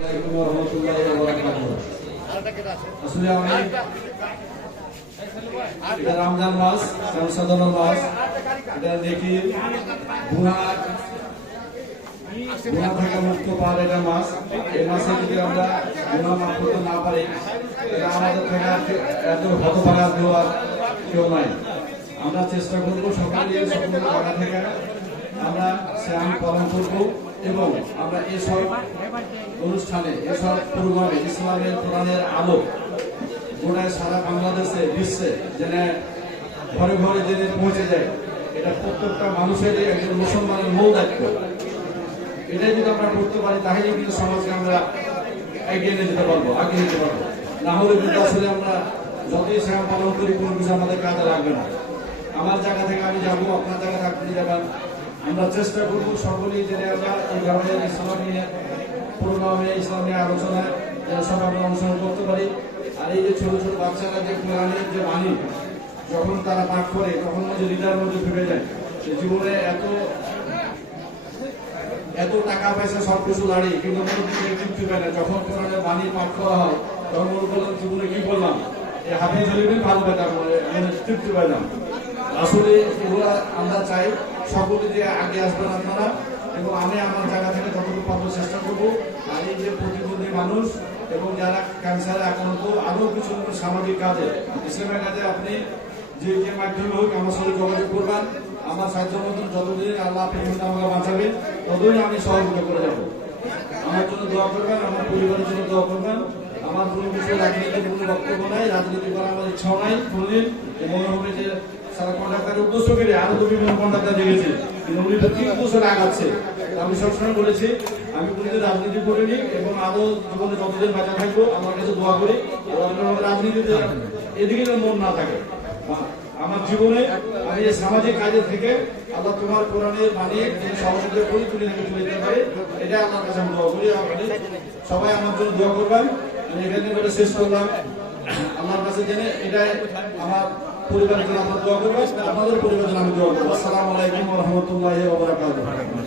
আসসালামু আলাইকুম ওয়া রাহমাতুল্লাহি ওয়া বারাকাতুহু। আসলে আমি এটা রমজান মাস, সাধারণ মাস, এটা দেখি গুনাহ থেকে মুক্ত পাওয়ার এটা মাস। এই মাসে যদি আমরা গুনাহ মাফ করতে না পারি, এটা আমাদের থেকে এত হতভাগা দেওয়ার কেউ নাই। আমরা চেষ্টা করবো সকলে জায়গা থেকে আমরা শ্যাম পালন করবো এবং আমরা এসব অনুষ্ঠানে, এসব প্রোগ্রামে ইসলামের কোরআনের আলো গোটায় সারা বাংলাদেশে, বিশ্বে যেন ঘরে ঘরে যেন পৌঁছে যায়, এটা প্রত্যেকটা মানুষের একজন মুসলমানের মূল দায়িত্ব। এটাই যদি আমরা করতে পারি তাহলে কিন্তু সমাজকে আমরা এগিয়ে নিয়ে যেতে পারবো, আগিয়ে নিতে পারবো। না হলে কিন্তু আসলে আমরা যতই শ্যাম পালন করি কোনো কিছু আমাদের কাজে লাগবে না। আমার জায়গা থেকে আমি যাবো, আপনার জায়গা থেকে আপনি যাবেন। আমরা চেষ্টা করবো সকলেই যেন আমরা এই ধরনের ইসলামী প্রোগ্রামে, ইসলামী আলোচনায় সব আমরা অংশগ্রহণ করতে পারি। আর এই যে ছোট ছোট বাচ্চারা যে কোরআনের যে বাণী যখন তারা পাঠ করে তখন মধ্যে হৃদয়ের মধ্যে ঢুকে যায়। জীবনে এত টাকা পয়সা সবকিছু দাঁড়িয়ে কিন্তু তৃপ্তি পায় না। যখন কোরআনের বাণী পাঠ করা হয় তখন মনে করলাম জীবনে কি করলাম, এই হাফিজ হলিবেন ভালো পেতাম, তৃপ্তি পাইলাম। আসলে এগুলো আমরা চাই সকলে যে আগে আসবেন আপনারা, এবং আমি আমার জায়গা থেকে যতটুকু পাবো চেষ্টা করবো। আর এই যে প্রতিবন্ধী মানুষ এবং যারা ক্যান্সারে আক্রান্ত, আরও কিছু সামাজিক কাজে, ইসলামের কাজে আপনি যে মাধ্যমে হোক আমার সাথে যোগাযোগ করবেন। আমার সাহায্য মতন যতদিন আল্লাহ আমাকে বাঁচাবেন ততদিন আমি সহযোগিতা করে যাবো। আমার জন্য দোয়া করবেন, আমার পরিবারের জন্য দোয়া করবেন। আমার কোনো কিছু রাজনীতির কোনো বক্তব্য নাই, রাজনীতি করার আমার ইচ্ছাও নাই কোনোদিন। মনে হবে যে সারা কন্ট্রাক্টারের উদ্দেশ্য করে আরো তো বিভিন্ন কন্ট্রাক্টার দেখেছি, কিন্তু উনি তো 3 বছর আগাচ্ছে। আমি সবসময় বলেছি আমি কোনোদিন রাজনীতি করিনি এবং আরো জীবনে যতদিন বাঁচা থাকবো আমার কাছে দোয়া করি রাজনীতিতে এদিকে মন না থাকে। আমার জীবনে আমি এই সামাজিক কাজের থেকে আল্লাহ তোমার কোরআনের বাণী সহযোগিতা করি তুলে তুলে দিতে পারি, এটা আমার কাছে আমি দোয়া করি। আপনি সবাই আমার জন্য দোয়া করবেন। আমি এখানে শেষ করলাম আমার কাছে জেনে, এটাই আমার পরিবারের জন্য আপনার দোয়া করবেন, আপনাদের পরিবারের জন্য আমি দোয়া করবো। আসসালামু আলাইকুম ওয়া রাহমাতুল্লাহি ওয়া বারাকাতুহু।